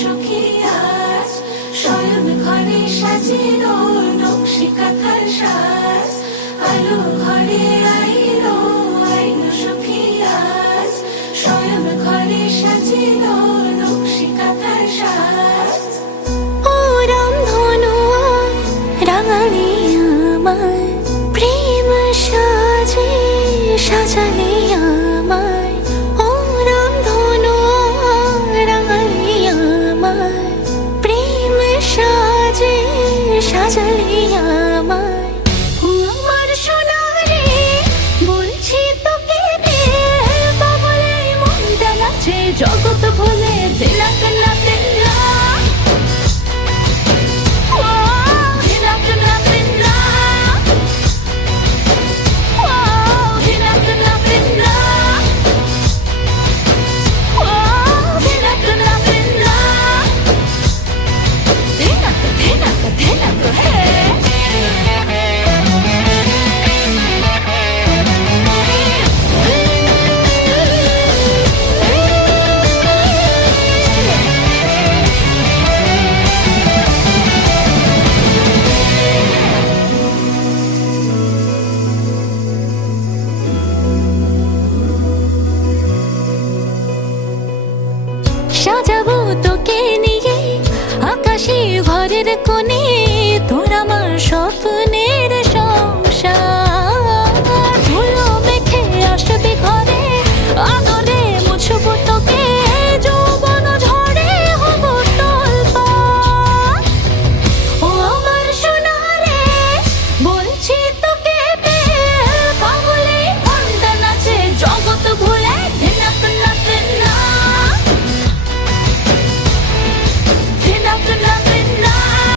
সুখী আজ। শয়ন ঘরে সাজিল নকশি কাঁথার সাজ। আলো ঘরে আইল আইল সুখী আজ। শয়ন ঘরে সাজিল নকশি কাঁথার সাজ। ও রামধনু রাঙালি আমার নাচে জগৎ ভুলে দিলাক না দিলা সাজাবো তোকে নিয়ে। আকাশে ঘরের কোণে